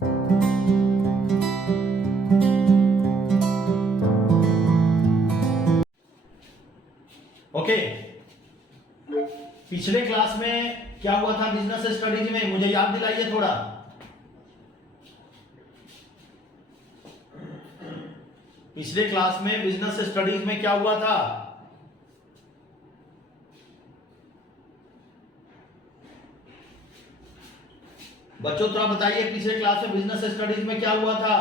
Okay, पिछले class में क्या हुआ था बिजनेस स्टडीज में, मुझे याद दिलाइए थोड़ा। पिछले क्लास में बिजनेस स्टडीज में क्या हुआ था? बच्चों थोड़ा बताइए, पिछले क्लास में बिजनेस स्टडीज में क्या हुआ था?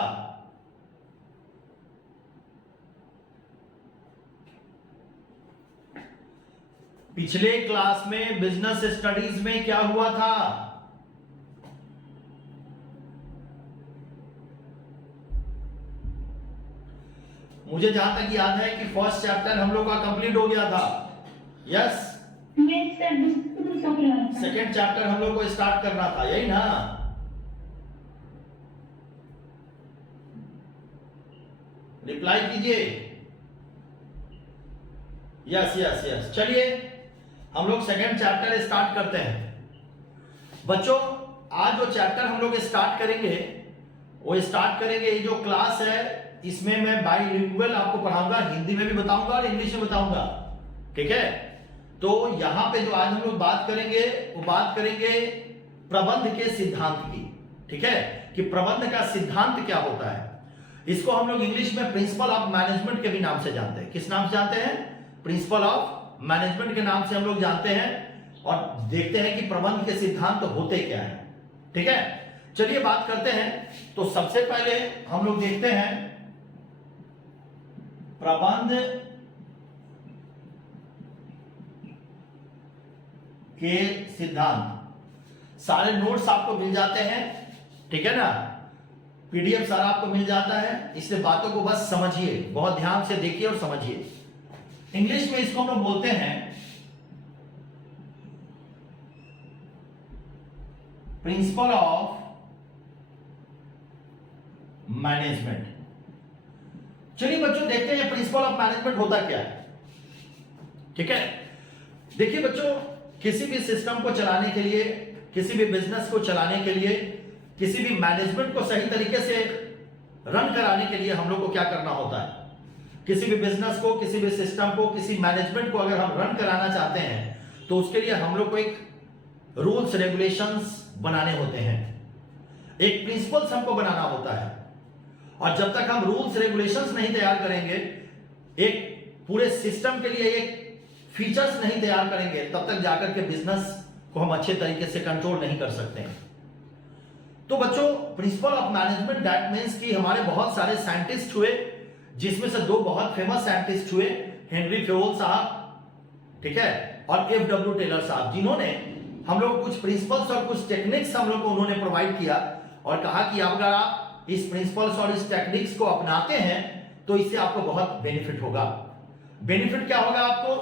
पिछले क्लास में बिजनेस स्टडीज में क्या हुआ था? मुझे जहां तक याद है कि फर्स्ट चैप्टर हम लोग का कंप्लीट हो गया था। यस, सेकेंड चैप्टर हम लोग को स्टार्ट करना था, यही ना? रिप्लाई कीजिए। यस यस यस, चलिए हम लोग सेकेंड चैप्टर स्टार्ट करते हैं। बच्चों, आज जो चैप्टर हम लोग स्टार्ट करेंगे वो स्टार्ट करेंगे, ये जो क्लास है इसमें मैं बाइलिंगुअल आपको पढ़ाऊंगा, हिंदी में भी बताऊंगा और इंग्लिश में बताऊंगा, ठीक है? तो यहां पे जो आज हम लोग बात करेंगे वो बात करेंगे प्रबंध के सिद्धांत की, ठीक है? कि प्रबंध का सिद्धांत क्या होता है। इसको हम लोग इंग्लिश में प्रिंसिपल ऑफ मैनेजमेंट के भी नाम से जानते हैं। किस नाम से जानते हैं? प्रिंसिपल ऑफ मैनेजमेंट के नाम से हम लोग जानते हैं। और देखते हैं कि प्रबंध के सिद्धांत होते क्या है, ठीक है? चलिए बात करते हैं। तो सबसे पहले हम लोग देखते हैं प्रबंध के सिद्धांत। सारे नोट्स आपको मिल जाते हैं, ठीक है ना? पीडीएफ सारा आपको मिल जाता है, इसलिए बातों को बस समझिए, बहुत ध्यान से देखिए और समझिए। इंग्लिश में इसको हम लोग बोलते हैं प्रिंसिपल ऑफ मैनेजमेंट। चलिए बच्चों देखते हैं प्रिंसिपल ऑफ मैनेजमेंट होता क्या है, ठीक है? देखिए बच्चों, किसी भी सिस्टम को चलाने के लिए, किसी भी बिजनेस को चलाने के लिए, किसी भी मैनेजमेंट को सही तरीके से रन कराने के लिए हम लोग को क्या करना होता है? किसी भी बिजनेस को, किसी भी सिस्टम को, किसी मैनेजमेंट को अगर हम रन कराना चाहते हैं तो उसके लिए हम लोग को एक रूल्स रेगुलेशंस बनाने होते हैं, एक प्रिंसिपल्स हमको बनाना होता है। और जब तक हम रूल्स रेगुलेशंस नहीं तैयार करेंगे, एक पूरे सिस्टम के लिए एक फीचर्स नहीं तैयार करेंगे, तब तक जाकर के बिजनेस को हम अच्छे तरीके से कंट्रोल नहीं कर सकते हैं। तो बच्चों, principal of management that means कि हमारे बहुत सारे साइंटिस्ट हुए, जिसमें से दो बहुत फेमस साइंटिस्ट हुए, हेनरी फेयोल साहब, ठीक है, और एफ.डब्ल्यू. टेलर साहब, जिन्होंने हम लोग कुछ प्रिंसिपल्स और कुछ टेक्निक्स हम लोग को उन्होंने प्रोवाइड किया और कहा कि अगर आप इस प्रिंसिपल्स और इस टेक्निक्स को अपनाते हैं तो इससे आपको बहुत बेनिफिट होगा। बेनिफिट क्या होगा आपको?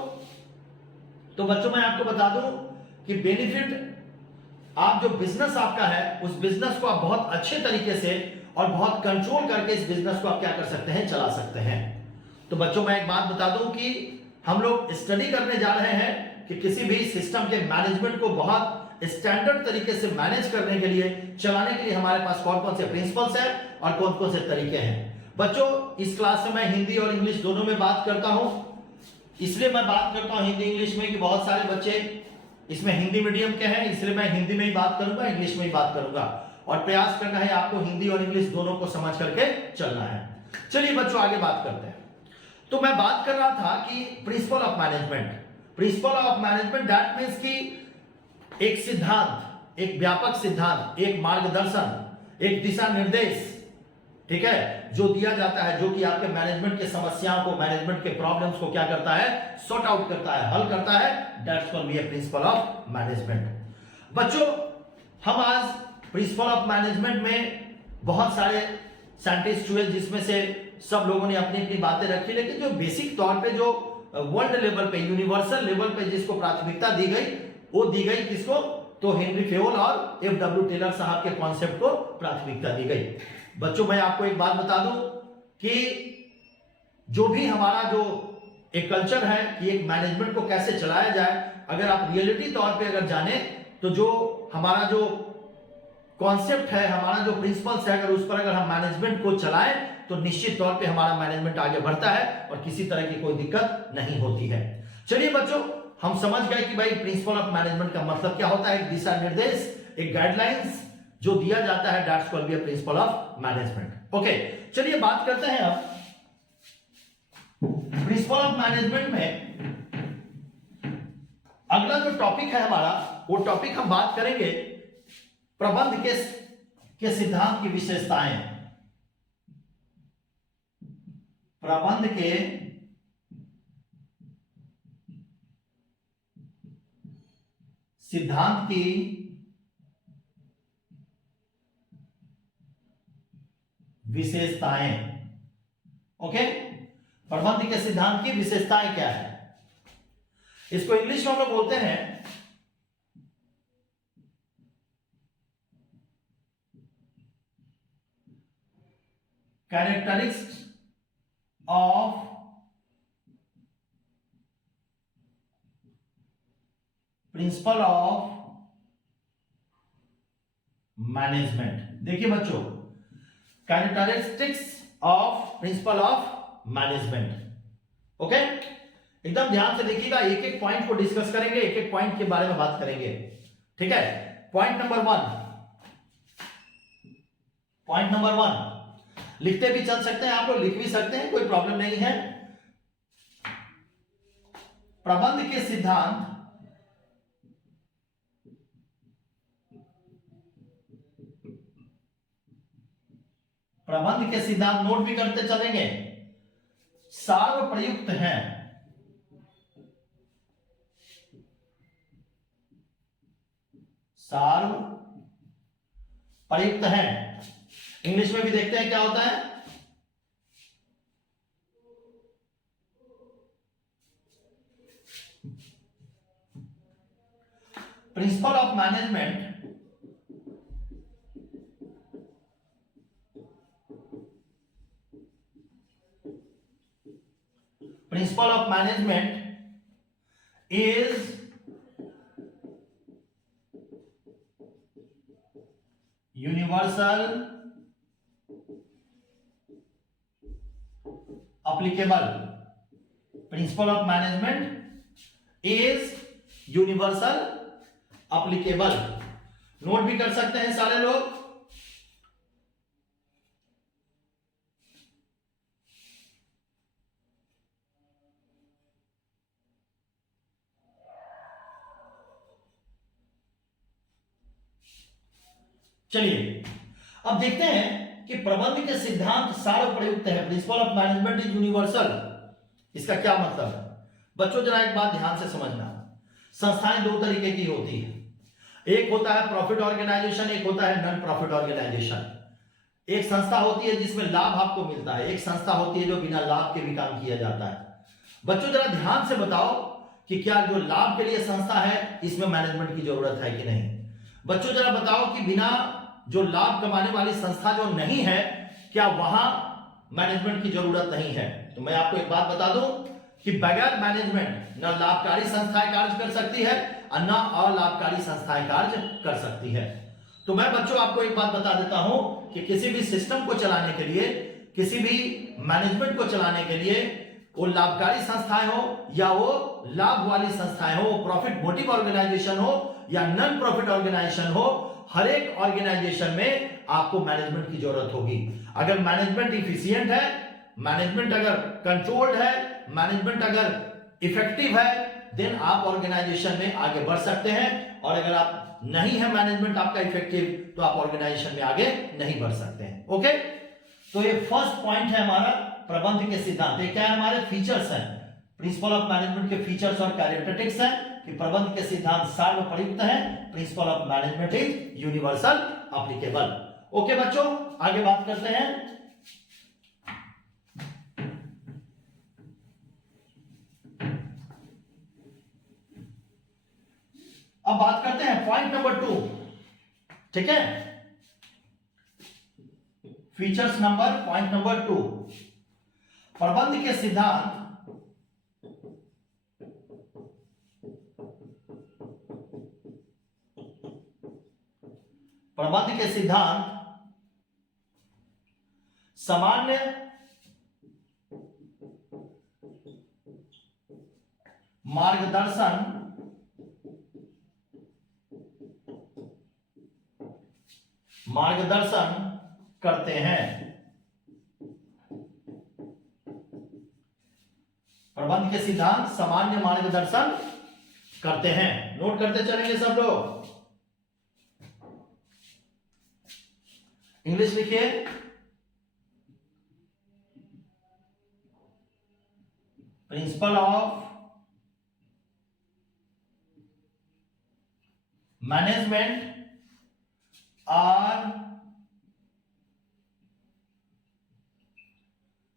तो बच्चों मैं आपको बता दूं कि बेनिफिट, आप जो बिजनेस आपका है उस बिजनेस को आप बहुत अच्छे तरीके से और बहुत कंट्रोल करके इस बिजनेस को आप क्या कर सकते हैं? चला सकते हैं। तो बच्चों मैं एक बात बता दूं कि हम लोग स्टडी करने जा रहे हैं कि किसी भी सिस्टम के मैनेजमेंट को बहुत स्टैंडर्ड तरीके से मैनेज करने के लिए, चलाने के लिए हमारे पास कौन कौन से प्रिंसिपल्स हैं और कौन कौन से तरीके हैं। बच्चों, इस क्लास में मैं हिंदी और इंग्लिश दोनों में बात करता हूं। इसलिए मैं बात करता हूं हिंदी इंग्लिश में कि बहुत सारे बच्चे इसमें हिंदी मीडियम के हैं, इसलिए मैं हिंदी में ही बात करूंगा, इंग्लिश में ही बात करूंगा। और प्रयास करना है आपको हिंदी और इंग्लिश दोनों को समझ करके चलना है। चलिए बच्चों आगे बात करते हैं। तो मैं बात कर रहा था कि principle of management, principal of management that means कि एक सिद्धांत, एक व्यापक सिद्धांत, एक मार्गदर्शन, एक दिशा निर्देश, ठीक है, जो दिया जाता है, जो कि आपके मैनेजमेंट के समस्याओं को, मैनेजमेंट के प्रॉब्लम्स को क्या करता है? सॉर्ट आउट करता है, हल करता है। That's called be a principle of management. बच्चों, हम आज प्रिंसिपल ऑफ मैनेजमेंट में बहुत सारे साइंटिस्ट हुए, जिसमें से सब लोगों ने अपनी अपनी बातें रखी, लेकिन जो बेसिक तौर पे, जो वर्ल्ड लेवल पे, यूनिवर्सल लेवल पे जिसको प्राथमिकता दी गई, वो दी गई किसको? तो हेनरी फेयोल और एफ.डब्ल्यू. टेलर साहब के कॉन्सेप्ट को प्राथमिकता दी गई। बच्चों मैं आपको एक बात बता दूं कि जो भी हमारा जो एक कल्चर है कि एक मैनेजमेंट को कैसे चलाया जाए, अगर आप रियलिटी तौर पे अगर जाने तो जो हमारा जो कॉन्सेप्ट है, हमारा जो प्रिंसिपल्स है, अगर उस पर अगर हम मैनेजमेंट को चलाएं तो निश्चित तौर पे हमारा मैनेजमेंट आगे बढ़ता है और किसी तरह की कोई दिक्कत नहीं होती है। चलिए बच्चों, हम समझ गए कि भाई प्रिंसिपल ऑफ मैनेजमेंट का मतलब क्या होता है, एक दिशा निर्देश, एक गाइडलाइंस जो दिया जाता है, that's called be a principal of management. Okay, चलिए बात करते हैं अब प्रिंसिपल ऑफ मैनेजमेंट में। अगला जो टॉपिक है हमारा, वो टॉपिक हम बात करेंगे प्रबंध के सिद्धांत की विशेषताएं। प्रबंध के सिद्धांत की विशेषताएं। ओके, प्रबंध के सिद्धांत की विशेषताएं क्या है, इसको इंग्लिश में हम लोग बोलते हैं characteristics of principal of management. देखिए बच्चों, characteristics of principal of management. Okay, एकदम ध्यान से देखिएगा, एक एक पॉइंट को डिस्कस करेंगे, एक एक पॉइंट के बारे में बात करेंगे। ठीक है, पॉइंट नंबर वन, लिखते भी चल सकते हैं आप लोग, लिख भी सकते हैं, कोई प्रॉब्लम नहीं है। प्रबंध के सिद्धांत नोट भी करते चलेंगे, सार्वप्रयुक्त हैं। सार्वप्रयुक्त हैं, इंग्लिश में भी देखते हैं क्या होता है। Principle of management is universal applicable। Principal of management is universal applicable. Note भी कर सकते हैं सारे लोग। चलिए अब देखते हैं कि प्रबंध के सिद्धांत सार्वप्रयुक्त है, principle of management is universal, इसका क्या मतलब है। बच्चों जरा एक बात ध्यान से समझना, संस्थाएं दो तरीके की होती है, एक होता है प्रॉफिट ऑर्गेनाइजेशन, एक होता है नॉन प्रॉफिट ऑर्गेनाइजेशन। एक संस्था होती है जिसमें लाभ आपको मिलता है, एक संस्था होती है जो बिना लाभ के भी काम किया जाता है। बच्चों जरा ध्यान से बताओ कि क्या जो लाभ के लिए संस्था है इसमें मैनेजमेंट की जरूरत है कि नहीं। बच्चों जरा बताओ कि बिना जो लाभ कमाने वाली संस्था जो नहीं है, क्या वहां मैनेजमेंट की जरूरत नहीं है। तो मैं आपको एक बात बता दूं कि बगैर मैनेजमेंट न लाभकारी संस्थाएं कार्य कर सकती है और न अलाभकारी संस्थाएं कार्य कर सकती है। तो मैं बच्चों आपको एक बात बता देता हूं कि किसी भी सिस्टम को चलाने के लिए, किसी भी मैनेजमेंट को चलाने के लिए, वो लाभकारी संस्थाएं हो या वो लाभ वाली संस्थाएं हो, प्रॉफिट मोटिव ऑर्गेनाइजेशन हो या नॉन प्रॉफिट ऑर्गेनाइजेशन हो, हर एक ऑर्गेनाइजेशन में आपको मैनेजमेंट की जरूरत होगी। अगर मैनेजमेंट इफिशिएंट है, मैनेजमेंट अगर कंट्रोल्ड है, मैनेजमेंट अगर इफेक्टिव है, देन आप ऑर्गेनाइजेशन में आगे बढ़ सकते हैं। और अगर आप नहीं है मैनेजमेंट आपका इफेक्टिव, तो आप ऑर्गेनाइजेशन में आगे नहीं बढ़ सकते हैं। ओके, तो ये फर्स्ट पॉइंट है हमारा प्रबंध के सिद्धांत। ये क्या है, हमारे फीचर्स हैं, प्रिंसिपल ऑफ मैनेजमेंट के फीचर्स और कैरेक्टरिस्टिक्स हैं कि प्रबंध के सिद्धांत सार्वप्रयुक्त है, principle of management is universal applicable. Okay बच्चों, आगे बात करते हैं। अब बात करते हैं पॉइंट नंबर 2। ठीक है, फीचर्स नंबर पॉइंट नंबर 2, प्रबंध के सिद्धांत प्रबंध के सिद्धांत सामान्य मार्गदर्शन करते हैं। प्रबंध के सिद्धांत सामान्य मार्गदर्शन करते हैं। नोट करते चलेंगे सब लोग। इंग्लिश लिखिए। Principle of management are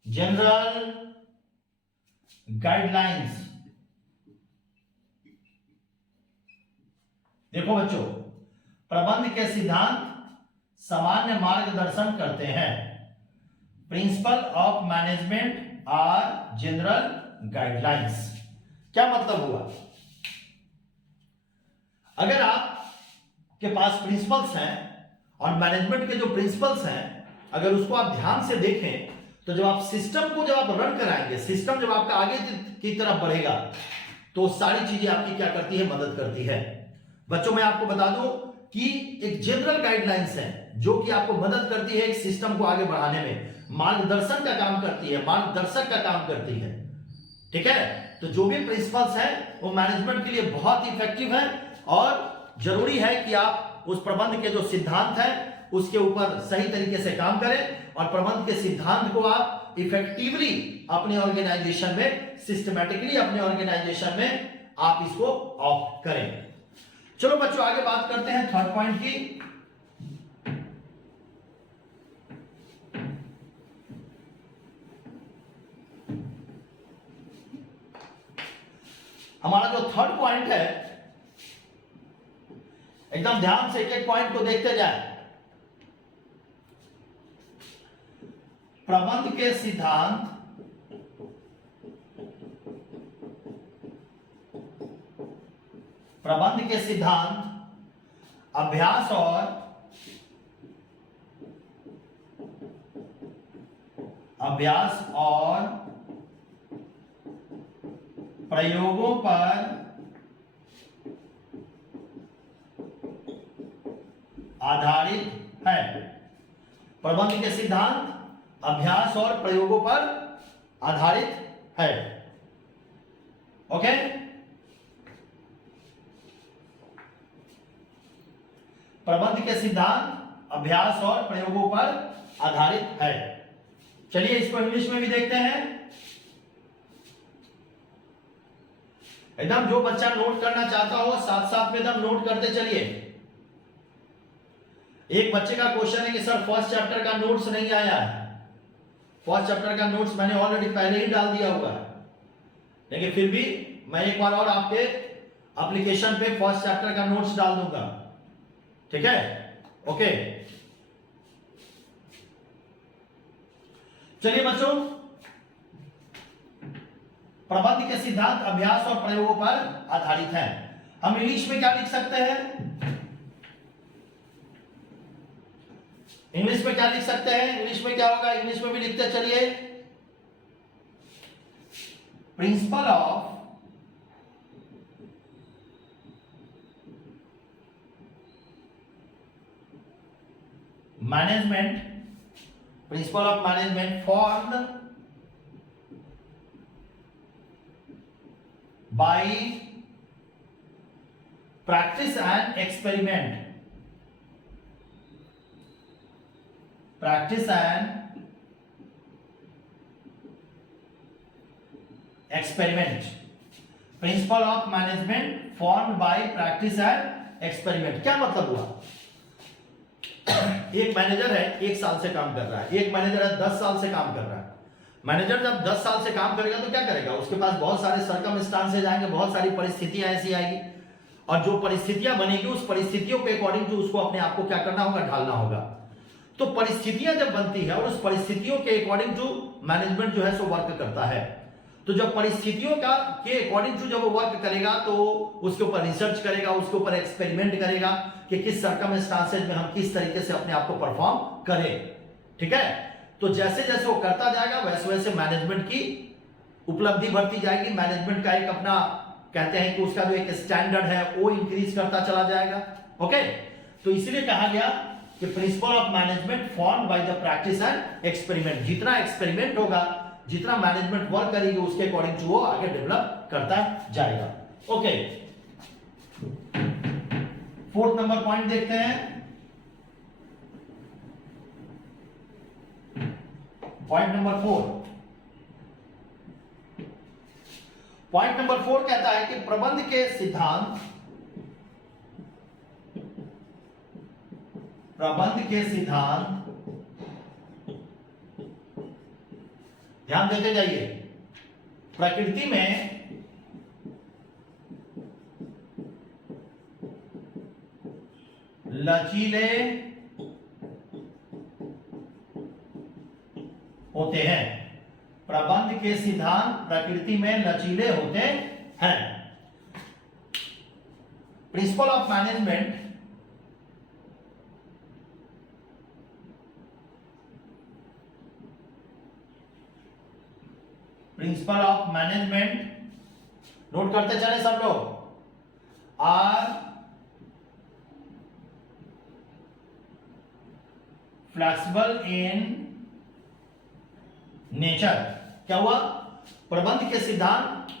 general guidelines. देखो बच्चों, प्रबंध के सिद्धांत सामान्य मार्गदर्शन करते हैं। Principle of management are general guidelines. क्या मतलब हुआ? अगर आप के पास प्रिंसिपल्स हैं और मैनेजमेंट के जो प्रिंसिपल्स हैं, अगर उसको आप ध्यान से देखें तो जब आप सिस्टम को जब आप रन कराएंगे, सिस्टम जब आपका आगे की तरफ बढ़ेगा तो सारी चीजें आपकी क्या करती है? मदद करती है। बच्चों मैं आपको बता दूं कि एक जनरल गाइडलाइंस है जो कि आपको मदद करती है एक सिस्टम को आगे बढ़ाने में, मार्गदर्शन का काम करती है, मार्गदर्शक का काम करती है। ठीक है, तो जो भी प्रिंसिपल्स हैं वो मैनेजमेंट के लिए बहुत इफेक्टिव है और जरूरी है कि आप उस प्रबंध के जो सिद्धांत है उसके ऊपर सही तरीके से काम करें और प्रबंध के सिद्धांत को आप इफेक्टिवली अपने ऑर्गेनाइजेशन में, सिस्टमैटिकली अपने ऑर्गेनाइजेशन में आप इसको ऑप्ट करें। चलो बच्चों आगे बात करते हैं थर्ड पॉइंट की। हमारा जो थर्ड पॉइंट है, एकदम ध्यान से एक एक पॉइंट को देखते जाए। प्रबंध के सिद्धांत अभ्यास और प्रयोगों पर आधारित है। प्रबंध के सिद्धांत अभ्यास और प्रयोगों पर आधारित है। ओके, प्रबंध के सिद्धांत अभ्यास और प्रयोगों पर आधारित है। चलिए इसको इंग्लिश में भी देखते हैं। एकदम जो बच्चा नोट करना चाहता हो साथ साथ में एकदम नोट करते चलिए। एक बच्चे का क्वेश्चन है कि सर फर्स्ट चैप्टर का नोट्स नहीं आया है। फर्स्ट चैप्टर का नोट्स मैंने ऑलरेडी पहले ही डाल दिया हुआ है, लेकिन फिर भी मैं एक बार और आपके एप्लीकेशन पे फर्स्ट चैप्टर का नोट्स डाल दूंगा। ठीक है, ओके। चलिए बच्चों, प्रबंध के सिद्धांत अभ्यास और प्रयोगों पर आधारित है। हम इंग्लिश में क्या लिख सकते हैं? इंग्लिश में क्या लिख सकते हैं? इंग्लिश में क्या होगा? इंग्लिश में भी लिखते चलिए। Principal of management, principal of management formed by practice and experiment, practice and experiment, principle of management formed by practice and experiment। क्या मतलब हुआ? एक मैनेजर है 1 साल से काम कर रहा है, एक मैनेजर है 10 साल से काम कर रहा है। मैनेजर जब 10 साल से काम करेगा तो क्या करेगा? उसके पास बहुत सारे सर्कमस्टांसेस आएंगे, बहुत सारी परिस्थितियां ऐसी आएगी और जो परिस्थितियां बनेगी उस परिस्थितियों के अकॉर्डिंग टू उसको अपने आप को क्या करना होगा? ढालना होगा। तो परिस्थितियां जब बनती है और उस परिस्थितियों के अकॉर्डिंग टू मैनेजमेंट जो है सो वर्क करता है। तो जब परिस्थितियों का के अकॉर्डिंग टू जब वो वर्क करेगा तो उसके ऊपर रिसर्च करेगा, उसके ऊपर एक्सपेरिमेंट करेगा कि किस सर्कमस्टांसेस में हम किस तरीके से अपने आप को परफॉर्म करें। ठीक है, तो जैसे जैसे वो करता जाएगा वैसे वैसे मैनेजमेंट की उपलब्धि बढ़ती जाएगी, मैनेजमेंट का एक अपना कहते हैं कि उसका जो एक स्टैंडर्ड है वो इंक्रीज करता चला जाएगा। ओके, तो इसलिए कहा गया कि principle of management form by the practice and experiment. जितना एक्सपेरिमेंट होगा, जितना मैनेजमेंट वर्क करेगी, उसके अकॉर्डिंग टू वो आगे डेवलप करता जाएगा। ओके, फोर्थ नंबर पॉइंट देखते हैं। पॉइंट नंबर 4, पॉइंट नंबर 4 कहता है कि प्रबंध के सिद्धांत, प्रबंध के सिद्धांत, ध्यान देते जाइए, प्रकृति में लचीले होते हैं। प्रबंध के सिद्धांत प्रकृति में लचीले होते हैं। Principle of management principal of management note करते चले सब लोग, आर फ्लेक्सिबल इन नेचर। क्या हुआ? प्रबंध के सिद्धांत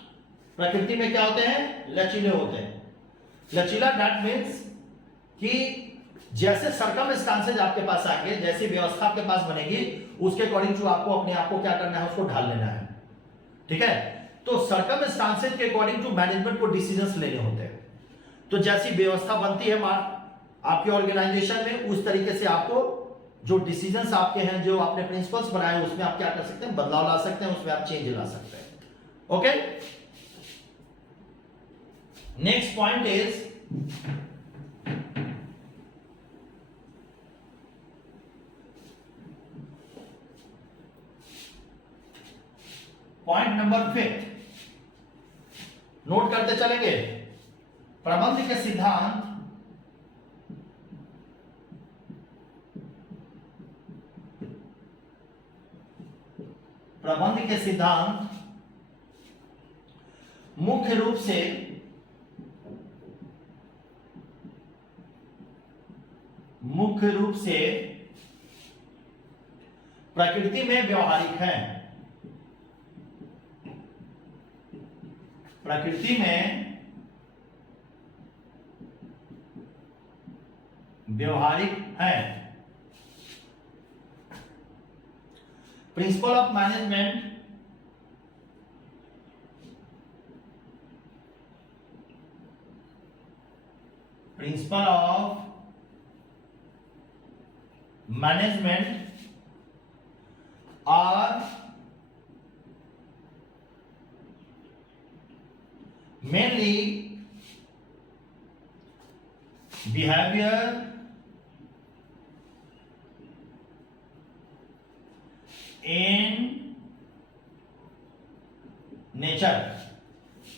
प्रकृति में क्या होते हैं? लचीले होते हैं। लचीला दैट मीन्स कि जैसे सर्कमस्टांसेस आपके पास आएंगे, जैसी व्यवस्था आपके पास बनेगी, उसके अकॉर्डिंग टू आपको अपने आप को क्या करना है, उसको ढाल लेना है। ठीक है, तो सर्कमस्टांसेस के अकॉर्डिंग टू मैनेजमेंट को डिसीजंस लेने होते हैं। तो जैसी व्यवस्था बनती है आपके ऑर्गेनाइजेशन में, उस तरीके से आपको जो डिसीजंस आपके हैं, जो आपने प्रिंसिपल्स बनाए, उसमें आप क्या कर सकते हैं? बदलाव ला सकते हैं, उसमें आप चेंज ला सकते हैं। Okay, next point is point number 5, note करते चलेंगे। प्रबंध के सिद्धांत प्रबंध के सिद्धांत मुख्य रूप से प्रकृति में व्यवहारिक है। प्रकृति में व्यवहारिक है। Principle of management are mainly behavior in nature।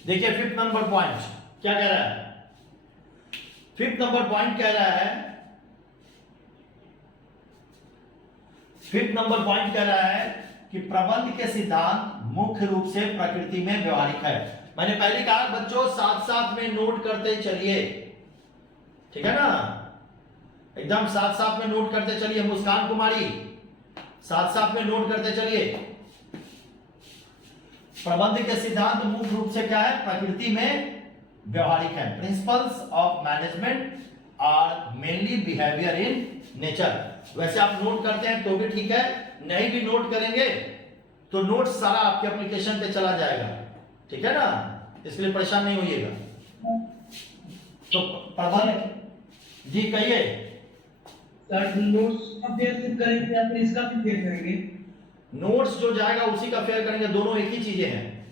देखिए फिफ्थ नंबर पॉइंट क्या कह रहा है? फिफ्थ नंबर पॉइंट कह रहा है कि प्रबंध के सिद्धांत मुख्य रूप से प्रकृति में व्यवहारिक है। मैंने पहले कहा बच्चों, साथ साथ में नोट करते चलिए, ठीक है ना, एकदम साथ साथ में नोट करते चलिए। मुस्कान कुमारी, साथ साथ में नोट करते चलिए। प्रबंध के सिद्धांत मुख्य रूप से क्या है? प्रकृति में व्यवहारिक है। Principles of management are mainly behaviour in nature. वैसे आप नोट करते हैं तो भी ठीक है, नहीं भी नोट करेंगे तो नोट सारा आपके एप्लीकेशन पे चला जाएगा, ठीक है ना, इसलिए परेशान नहीं होइएगा। तो प्रबंध जी कहिए। सर नोट्स का फेयर सिर्फ करेंगे या फिर इसका भी फेयर करेंगे? नोट्स जो जाएगा उसी का फेयर करेंगे, दोनों एक ही चीजें हैं।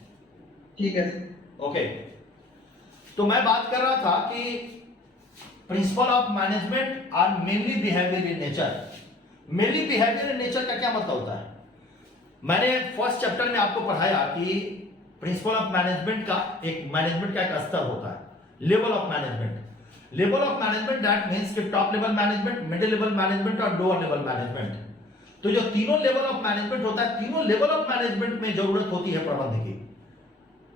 ठीक है। ओके, तो मैं बात कर रहा था कि principle of management are mainly behaviour in nature. Mainly behaviour in nature का क्या मतलब होता है? मैंने फर्स्ट चैप्टर में आपको पढ़ाया कि प्रिंसिपल ऑफ मैनेजमेंट का एक स्तर होता है, level of management. Level of management that means कि top level management, middle level management और लोअर लेवल मैनेजमेंट। तो जो तीनों लेवल ऑफ मैनेजमेंट होता है, तीनों लेवल ऑफ मैनेजमेंट में जरूरत होती है प्रबंध की।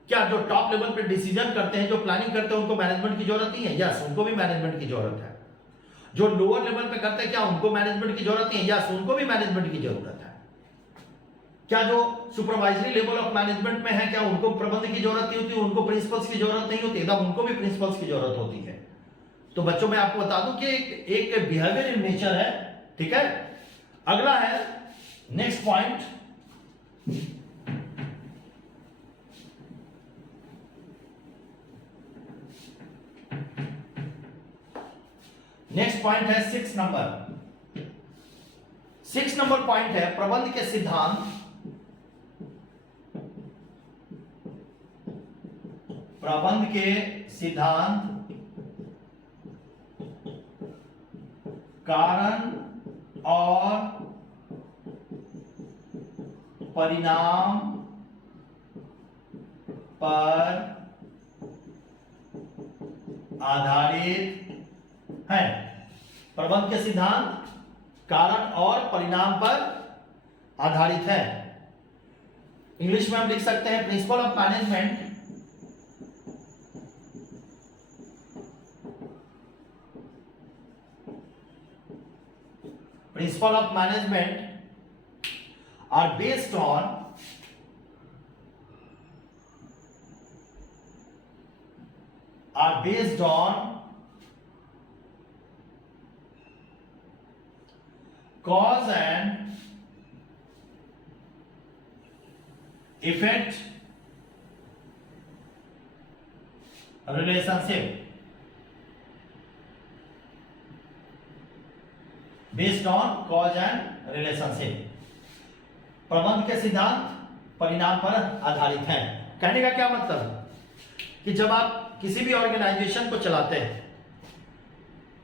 क्या जो टॉप लेवल पे डिसीजन करते हैं, जो प्लानिंग करते हैं, उनको मैनेजमेंट की जरूरत नहीं है? यस, उनको भी मैनेजमेंट की जरूरत है। जो लोअर लेवल पे करते हैं, क्या उनको मैनेजमेंट की जरूरत नहीं है? यस, उनको भी मैनेजमेंट की जरूरत है। क्या जो सुपरवाइजरी लेवल ऑफ मैनेजमेंट में है, क्या उनको प्रबंध की जरूरत नहीं होती? उनको प्रिंसिपल्स की जरूरत नहीं होती? एकदम उनको भी प्रिंसिपल्स की जरूरत होती है। तो बच्चों मैं आपको बता दूं कि एक बिहेवियर इन नेचर है, ठीक है। अगला है नेक्स्ट पॉइंट, नेक्स्ट पॉइंट है 6 नंबर। 6 नंबर पॉइंट है प्रबंध के सिद्धांत। प्रबंध के सिद्धांत, कारण और परिणाम पर आधारित है। प्रबंध के सिद्धांत कारण और परिणाम पर आधारित है। इंग्लिश में हम लिख सकते हैं principle of management are based on cause and effect relationship, based on cause and relationship। प्रबंध के सिद्धांत परिणाम पर आधारित हैं। कहने का क्या मतलब कि जब आप किसी भी ऑर्गेनाइजेशन को चलाते हैं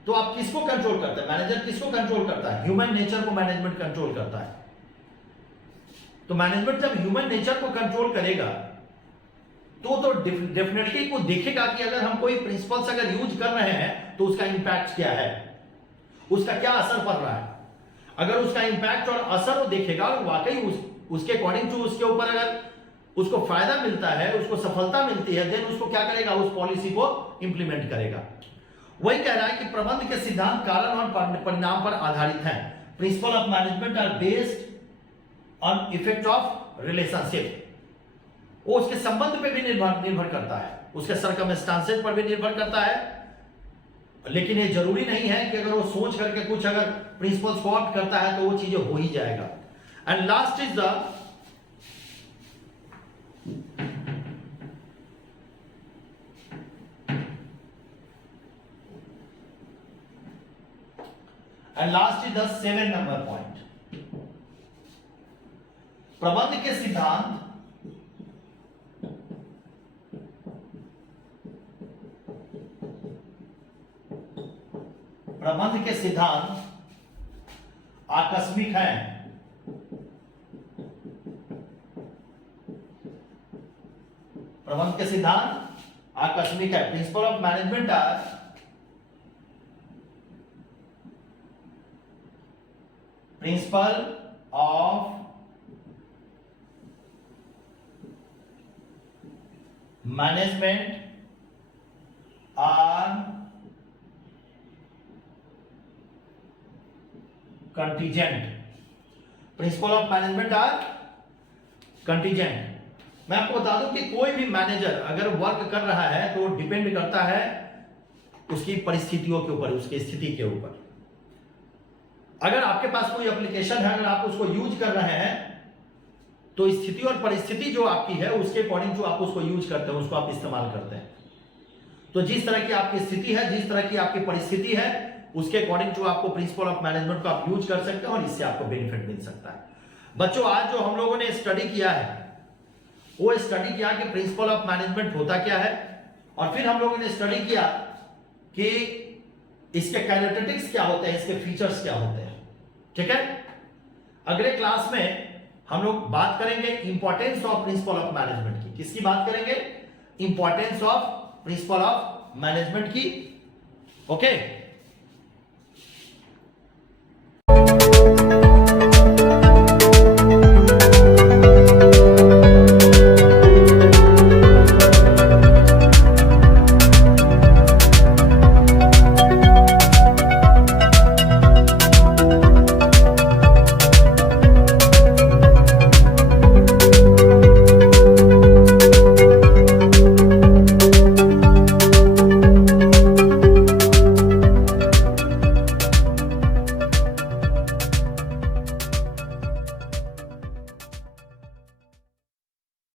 तो आप किसको कंट्रोल करते हैं? मैनेजर किसको कंट्रोल करता है? ह्यूमन नेचर को मैनेजमेंट कंट्रोल करता है। तो मैनेजमेंट जब ह्यूमन नेचर को कंट्रोल करेगा तो डेफिनेटली को देखेगा कि अगर हम कोई प्रिंसिपल्स अगर यूज कर रहे हैं तो उसका इंपैक्ट क्या है, उसका क्या असर पड़ रहा है। अगर उसका इंपैक्ट और असर वो देखेगा और वाकई उसके अकॉर्डिंग टू उसके ऊपर अगर उसको फायदा मिलता है, उसको सफलता मिलती है, देन उसको क्या करेगा? उस पॉलिसी को इंप्लीमेंट करेगा। वही कह रहा है कि प्रबंध के सिद्धांत कारण और परिणाम पर आधारित हैं। Principle of management are based on effect of relationship. वो उसके संबंध पे भी निर्भर करता है, उसके सर्कमस्टांसेस पर भी निर्भर करता है। लेकिन ये जरूरी नहीं है कि अगर वो सोच करके कुछ अगर प्रिंसिपल्स को ऑप्ट करता है तो वो चीजें हो ही जाएगा। And last is the 7 number point. प्रबंध के सिद्धांत आकस्मिक हैं। प्रबंध के सिद्धांत आकस्मिक है। Principle of management are principle of management are contingent. Principle of management are contingent. मैं आपको बता दूं कि कोई भी मैनेजर अगर वर्क कर रहा है तो डिपेंड करता है उसकी परिस्थितियों के ऊपर, उसकी स्थिति के ऊपर। अगर आपके पास कोई एप्लीकेशन है, अगर आप उसको यूज कर रहे हैं तो स्थिति और परिस्थिति जो आपकी है उसके अकॉर्डिंग जो आप उसको यूज करते हैं, उसको आप इस्तेमाल करते हैं। तो जिस तरह की आपकी स्थिति है, जिस तरह की आपकी परिस्थिति है, उसके अकॉर्डिंग जो आपको प्रिंसिपल ऑफ मैनेजमेंट को आप यूज कर सकते हैं और इससे आपको बेनिफिट मिल सकता है। बच्चों आज जो हम लोगों ने स्टडी किया है वो स्टडी किया कि प्रिंसिपल ऑफ मैनेजमेंट होता क्या है, और फिर हम लोगों ने स्टडी किया कि इसके कैरेक्टरिस्टिक्स क्या होते हैं, इसके फीचर्स क्या होते हैं। ठीक है, अगले क्लास में हम लोग बात करेंगे importance of principal of management की। किसकी बात करेंगे? Importance of principal of management की। ओके